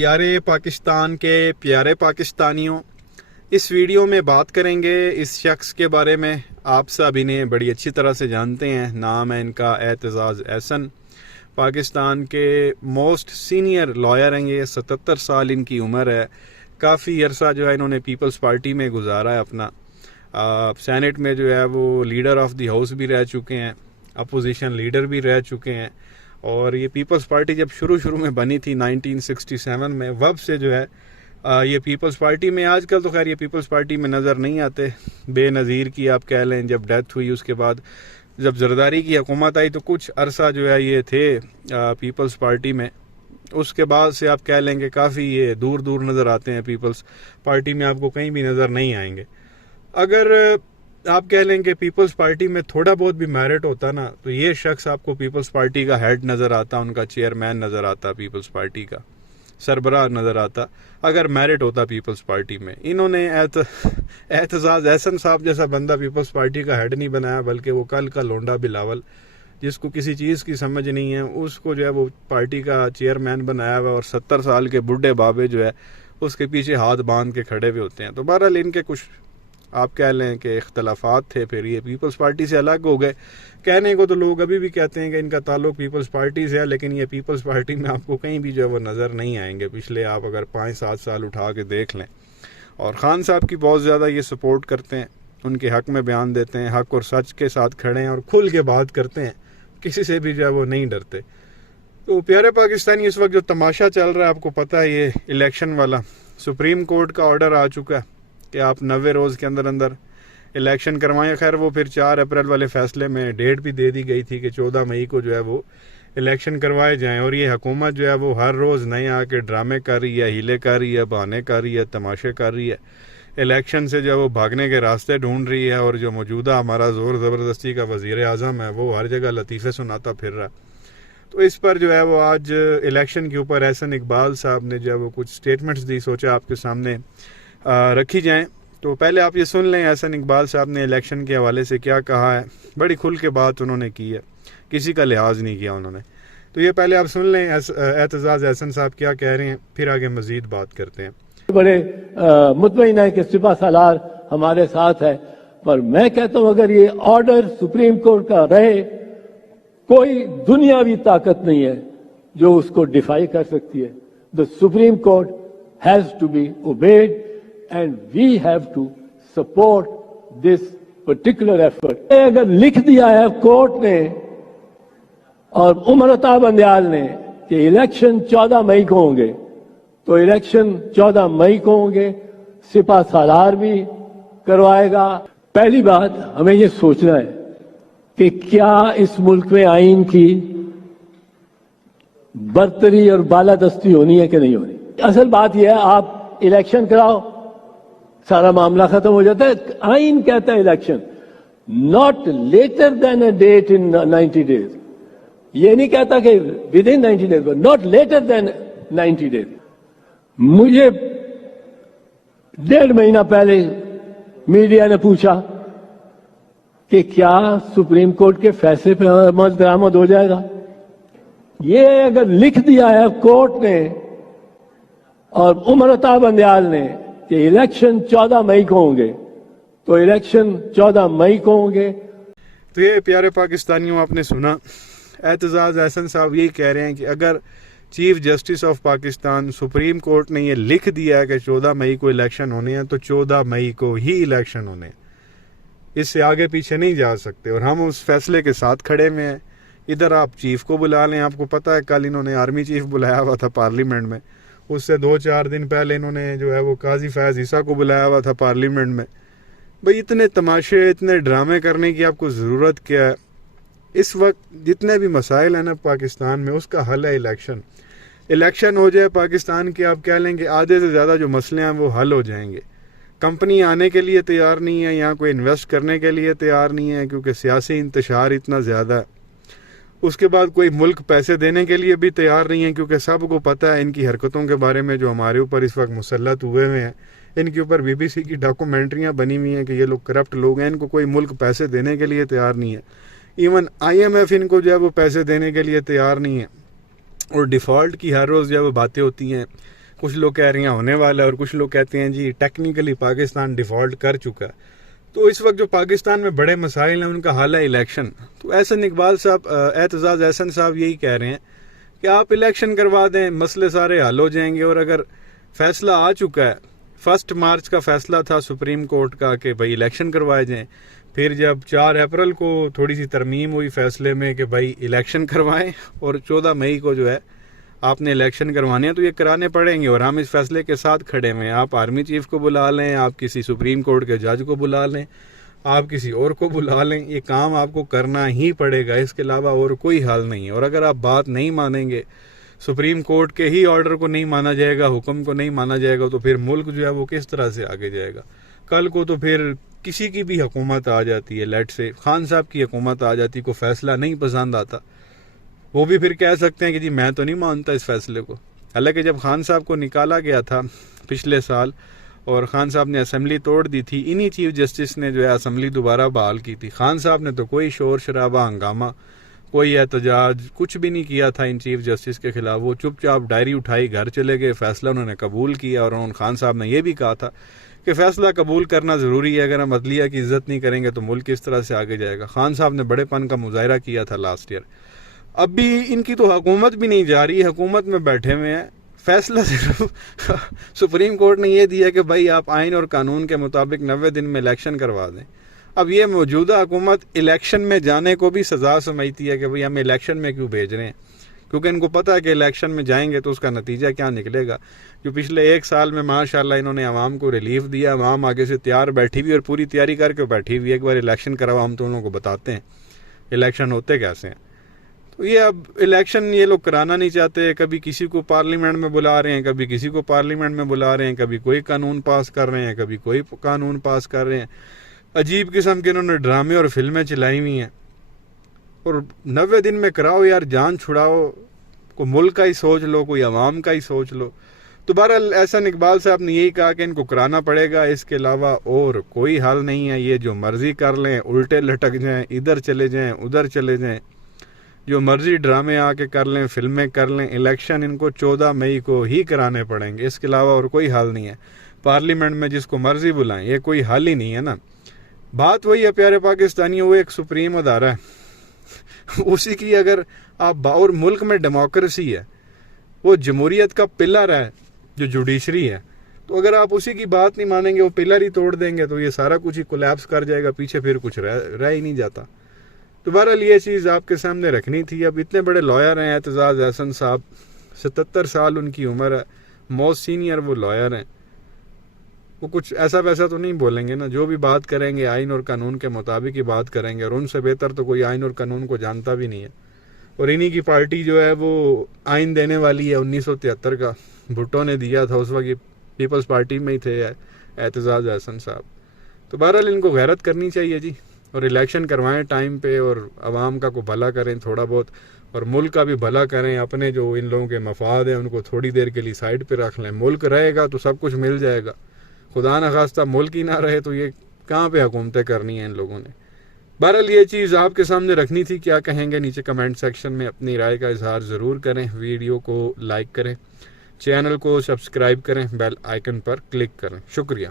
پیارے پاکستان کے پیارے پاکستانیوں، اس ویڈیو میں بات کریں گے اس شخص کے بارے میں۔ آپ سب انہیں بڑی اچھی طرح سے جانتے ہیں۔ نام ہے ان کا اعتزاز احسن۔ پاکستان کے موسٹ سینئر لائر ہیں یہ، 77 سال ان کی عمر ہے۔ کافی عرصہ جو ہے انہوں نے پیپلز پارٹی میں گزارا ہے اپنا۔ سینٹ میں جو ہے وہ لیڈر آف دی ہاؤس بھی رہ چکے ہیں، اپوزیشن لیڈر بھی رہ چکے ہیں۔ اور یہ پیپلز پارٹی جب شروع میں بنی تھی 1967 میں، وب سے جو ہے یہ پیپلز پارٹی میں، آج کل تو خیر یہ پیپلز پارٹی میں نظر نہیں آتے، بے نظیر کی آپ کہہ لیں۔ جب ڈیتھ ہوئی اس کے بعد جب زرداری کی حکومت آئی تو کچھ عرصہ جو ہے یہ تھے پیپلز پارٹی میں۔ اس کے بعد سے آپ کہہ لیں کہ کافی یہ دور نظر آتے ہیں، پیپلز پارٹی میں آپ کو کہیں بھی نظر نہیں آئیں گے۔ اگر آپ کہہ لیں کہ پیپلز پارٹی میں تھوڑا بہت بھی میرٹ ہوتا نا، تو یہ شخص آپ کو پیپلز پارٹی کا ہیڈ نظر آتا، ان کا چیئرمین نظر آتا، پیپلز پارٹی کا سربراہ نظر آتا، اگر میرٹ ہوتا پیپلز پارٹی میں۔ انہوں نے اعتزاز احسن صاحب جیسا بندہ پیپلز پارٹی کا ہیڈ نہیں بنایا، بلکہ وہ کل کا لونڈا بلاول جس کو کسی چیز کی سمجھ نہیں ہے، اس کو جو ہے وہ پارٹی کا چیئرمین بنایا ہوا، اور 70 سال کے بڈھے بابے جو ہے اس کے پیچھے ہاتھ باندھ کے کھڑے ہوئے ہوتے ہیں۔ تو بہرحال ان کے کچھ آپ کہہ لیں کہ اختلافات تھے، پھر یہ پیپلز پارٹی سے الگ ہو گئے۔ کہنے کو تو لوگ ابھی بھی کہتے ہیں کہ ان کا تعلق پیپلز پارٹی سے ہے، لیکن یہ پیپلز پارٹی میں آپ کو کہیں بھی جو ہے وہ نظر نہیں آئیں گے۔ پچھلے آپ اگر 5-7 سال اٹھا کے دیکھ لیں، اور خان صاحب کی بہت زیادہ یہ سپورٹ کرتے ہیں، ان کے حق میں بیان دیتے ہیں، حق اور سچ کے ساتھ کھڑے ہیں اور کھل کے بات کرتے ہیں، کسی سے بھی جو ہے وہ نہیں ڈرتے۔ تو پیارے پاکستانی، اس وقت جو تماشا چل رہا ہے آپ کو پتہ ہے، یہ الیکشن والا سپریم کورٹ کا آرڈر آ چکا ہے کہ آپ 90 روز کے اندر الیکشن کروائیں۔ خیر وہ پھر 4 اپریل والے فیصلے میں ڈیٹ بھی دے دی گئی تھی کہ 14 مئی کو جو ہے وہ الیکشن کروائے جائیں، اور یہ حکومت جو ہے وہ ہر روز نئے آ کے ڈرامے کر رہی ہے، ہیلے کر رہی ہے، بہانے کر رہی ہے، تماشے کر رہی ہے، الیکشن سے جو ہے وہ بھاگنے کے راستے ڈھونڈ رہی ہے، اور جو موجودہ ہمارا زور زبردستی کا وزیر اعظم ہے وہ ہر جگہ لطیفے سناتا پھر رہا۔ تو اس پر جو ہے وہ آج الیکشن کے اوپر احسن اقبال صاحب نے جو ہے وہ کچھ سٹیٹمنٹس دی، سوچا آپ کے سامنے رکھی جائیں۔ تو پہلے آپ یہ سن لیں احسن اقبال صاحب نے الیکشن کے حوالے سے کیا کہا ہے۔ بڑی کھل کے بات انہوں نے کی ہے، کسی کا لحاظ نہیں کیا انہوں نے۔ تو یہ پہلے آپ سن لیں اعتزاز احسن صاحب کیا کہہ رہے ہیں، پھر آگے مزید بات کرتے ہیں۔ بڑے مطمئن ہے کہ سپہ سالار ہمارے ساتھ ہے، پر میں کہتا ہوں اگر یہ آرڈر سپریم کورٹ کا رہے، کوئی دنیاوی طاقت نہیں ہے جو اس کو ڈیفائی کر سکتی ہے۔ The Supreme Court has to be obeyed and we have to support this particular effort۔ اگر لکھ دیا ہے کورٹ نے اور عمر عطا بندیال نے کہ الیکشن 14 مئی کو ہوں گے، تو الیکشن 14 مئی کو ہوں گے، سپہ سالار بھی کروائے گا۔ پہلی بات ہمیں یہ سوچنا ہے کہ کیا اس ملک میں آئین کی برتری اور بالادستی ہونی ہے کہ نہیں ہونی۔ اصل بات یہ ہے، آپ الیکشن کراؤ، سارا معاملہ ختم ہو جاتا ہے۔ آئین کہتا ہے election not later than a date in 90 days، یہ نہیں کہتا کہ within 90 days، not later than 90 days۔ مجھے 1.5 مہینہ پہلے میڈیا نے پوچھا کہ کیا سپریم کورٹ کے فیصلے پہ عمل درآمد ہو جائے گا۔ یہ اگر لکھ دیا ہے کورٹ نے اور عمر عطا بندیال نے کہ الیکشن 14 مئی کو ہوں گے، تو الیکشن 14 مئی کو ہوں گے۔ تو یہ پیارے پاکستانیوں، آپ نے سنا اعتزاز احسن صاحب یہی کہہ رہے ہیں کہ اگر chief justice of Pakistan supreme court نے یہ لکھ دیا ہے کہ 14 مئی کو الیکشن ہونے ہیں، تو 14 مئی کو ہی الیکشن ہونے ہیں، اس سے آگے پیچھے نہیں جا سکتے، اور ہم اس فیصلے کے ساتھ کھڑے میں ہیں۔ ادھر آپ چیف کو بلا لیں، آپ کو پتہ ہے کل انہوں نے آرمی چیف بلایا ہوا تھا پارلیمنٹ میں، اس سے 2-4 دن پہلے انہوں نے جو ہے وہ قاضی فیاض عیسیٰ کو بلایا ہوا تھا پارلیمنٹ میں۔ بھئی اتنے تماشے، اتنے ڈرامے کرنے کی آپ کو ضرورت کیا ہے؟ اس وقت جتنے بھی مسائل ہیں نا پاکستان میں، اس کا حل ہے الیکشن ہو جائے پاکستان کے، آپ کہہ لیں کہ آدھے سے زیادہ جو مسئلے ہیں وہ حل ہو جائیں گے۔ کمپنی آنے کے لیے تیار نہیں ہے، یہاں کوئی انویسٹ کرنے کے لیے تیار نہیں ہے، کیونکہ سیاسی انتشار اتنا زیادہ ہے۔ اس کے بعد کوئی ملک پیسے دینے کے لیے بھی تیار نہیں ہے، کیونکہ سب کو پتہ ہے ان کی حرکتوں کے بارے میں جو ہمارے اوپر اس وقت مسلط ہوئے ہیں۔ ان کے اوپر BBC کی ڈاکومنٹریاں بنی ہوئی ہیں کہ یہ لوگ کرپٹ لوگ ہیں، ان کو کوئی ملک پیسے دینے کے لیے تیار نہیں ہے۔ ایون IMF ان کو جو ہے وہ پیسے دینے کے لیے تیار نہیں ہے، اور ڈیفالٹ کی ہر روز جو ہے وہ باتیں ہوتی ہیں۔ کچھ لوگ کہہ رہے ہیں ہونے والا ہے، اور کچھ لوگ کہتے ہیں جی ٹیکنیکلی پاکستان ڈیفالٹ کر چکا ہے۔ تو اس وقت جو پاکستان میں بڑے مسائل ہیں ان کا حل ہے الیکشن۔ تو احسن اقبال صاحب، اعتزاز احسن صاحب یہی کہہ رہے ہیں کہ آپ الیکشن کروا دیں، مسئلے سارے حل ہو جائیں گے۔ اور اگر فیصلہ آ چکا ہے، 1 مارچ کا فیصلہ تھا سپریم کورٹ کا کہ بھائی الیکشن کروائے جائیں، پھر جب 4 اپریل کو تھوڑی سی ترمیم ہوئی فیصلے میں کہ بھائی الیکشن کروائیں، اور 14 مئی کو جو ہے آپ نے الیکشن کروانے ہیں، تو یہ کرانے پڑیں گے، اور ہم اس فیصلے کے ساتھ کھڑے ہوئے ہیں۔ آپ آرمی چیف کو بلا لیں، آپ کسی سپریم کورٹ کے جج کو بلا لیں، آپ کسی اور کو بلا لیں، یہ کام آپ کو کرنا ہی پڑے گا، اس کے علاوہ اور کوئی حل نہیں ہے۔ اور اگر آپ بات نہیں مانیں گے، سپریم کورٹ کے ہی آرڈر کو نہیں مانا جائے گا، حکم کو نہیں مانا جائے گا، تو پھر ملک جو ہے وہ کس طرح سے آگے جائے گا؟ کل کو تو پھر کسی کی بھی حکومت آ جاتی ہے، لیٹ سے خان صاحب کی حکومت آ جاتی، کو فیصلہ نہیں پسند آتا، وہ بھی پھر کہہ سکتے ہیں کہ جی میں تو نہیں مانتا اس فیصلے کو۔ حالانکہ جب خان صاحب کو نکالا گیا تھا پچھلے سال اور خان صاحب نے اسمبلی توڑ دی تھی، انہی چیف جسٹس نے جو ہے اسمبلی دوبارہ بحال کی تھی۔ خان صاحب نے تو کوئی شور شرابہ، ہنگامہ، کوئی احتجاج کچھ بھی نہیں کیا تھا ان چیف جسٹس کے خلاف۔ وہ چپ چاپ ڈائری اٹھائی، گھر چلے گئے، فیصلہ انہوں نے قبول کیا، اور خان صاحب نے یہ بھی کہا تھا کہ فیصلہ قبول کرنا ضروری ہے، اگر ہم عدلیہ کی عزت نہیں کریں گے تو ملک کس طرح سے آگے جائے گا۔ خان صاحب نے بڑے پن کا مظاہرہ کیا تھا لاسٹ ایئر۔ اب بھی ان کی تو حکومت بھی نہیں جا رہی، حکومت میں بیٹھے ہوئے ہیں، فیصلہ صرف سپریم کورٹ نے یہ دیا کہ بھائی آپ آئین اور قانون کے مطابق 90 دن میں الیکشن کروا دیں۔ اب یہ موجودہ حکومت الیکشن میں جانے کو بھی سزا سمجھتی ہے کہ بھئی ہمیں الیکشن میں کیوں بھیج رہے ہیں، کیونکہ ان کو پتہ ہے کہ الیکشن میں جائیں گے تو اس کا نتیجہ کیا نکلے گا۔ جو پچھلے 1 سال میں ماشاءاللہ انہوں نے عوام کو ریلیف دیا، عوام آگے سے تیار بیٹھی ہوئی اور پوری تیاری کر کے بیٹھی ہوئی ہے، ایک بار الیکشن کرواؤ، ہم تو ان لوگوں کو بتاتے ہیں الیکشن ہوتے کیسے ہیں۔ تو یہ اب الیکشن یہ لوگ کرانا نہیں چاہتے، کبھی کسی کو پارلیمنٹ میں بلا رہے ہیں، کبھی کسی کو پارلیمنٹ میں بلا رہے ہیں، کبھی کوئی قانون پاس کر رہے ہیں، کبھی کوئی قانون پاس کر رہے ہیں۔ عجیب قسم کے انہوں نے ڈرامے اور فلمیں چلائی ہوئی ہیں، اور 90 دن میں کراؤ یار، جان چھڑاؤ، کوئی ملک کا ہی سوچ لو، کوئی عوام کا ہی سوچ لو۔ تو بہرحال احسن اقبال صاحب نے یہی کہا کہ ان کو کرانا پڑے گا، اس کے علاوہ اور کوئی حل نہیں ہے۔ یہ جو مرضی کر لیں، الٹے لٹک جائیں، ادھر چلے جائیں، ادھر چلے جائیں، جو مرضی ڈرامے آ کے کر لیں، فلمیں کر لیں، الیکشن ان کو 14 مئی کو ہی کرانے پڑیں گے، اس کے علاوہ اور کوئی حل نہیں ہے۔ پارلیمنٹ میں جس کو مرضی بلائیں، یہ کوئی حل ہی نہیں ہے نا۔ بات وہی ہے پیارے پاکستانیوں، وہ ایک سپریم ادارہ ہے، اسی کی اگر آپ اور ملک میں ڈیموکریسی ہے، وہ جمہوریت کا پلر ہے جو جوڈیشری ہے، تو اگر آپ اسی کی بات نہیں مانیں گے، وہ پلر ہی توڑ دیں گے، تو یہ سارا کچھ ہی کولیپس کر جائے گا، پیچھے پھر کچھ رہ ہی نہیں جاتا۔ تو بہرحال یہ چیز آپ کے سامنے رکھنی تھی۔ اب اتنے بڑے لائر ہیں اعتزاز احسن صاحب، 77 سال ان کی عمر ہے، موسٹ سینئر وہ لائر ہیں، وہ کچھ ایسا ویسا تو نہیں بولیں گے نا، جو بھی بات کریں گے آئین اور قانون کے مطابق ہی بات کریں گے، اور ان سے بہتر تو کوئی آئین اور قانون کو جانتا بھی نہیں ہے۔ اور انہی کی پارٹی جو ہے وہ آئین دینے والی ہے 1973 کا، بھٹو نے دیا تھا، اس وقت یہ پیپلز پارٹی میں ہی تھے اعتزاز احسن صاحب۔ تو بہرحال ان کو غیرت کرنی چاہیے جی، اور الیکشن کروائیں ٹائم پہ، اور عوام کا کو بھلا کریں تھوڑا بہت، اور ملک کا بھی بھلا کریں۔ اپنے جو ان لوگوں کے مفاد ہیں ان کو تھوڑی دیر کے لیے سائڈ پہ رکھ لیں، ملک رہے گا تو سب کچھ مل جائے گا، خدا نخواستہ ملک ہی نہ رہے تو یہ کہاں پہ حکومتیں کرنی ہیں ان لوگوں نے۔ بہرحال یہ چیز آپ کے سامنے رکھنی تھی، کیا کہیں گے نیچے کمنٹ سیکشن میں اپنی رائے کا اظہار ضرور کریں، ویڈیو کو لائک کریں، چینل کو سبسکرائب کریں، بیل آئیکن پر کلک کریں۔ شکریہ۔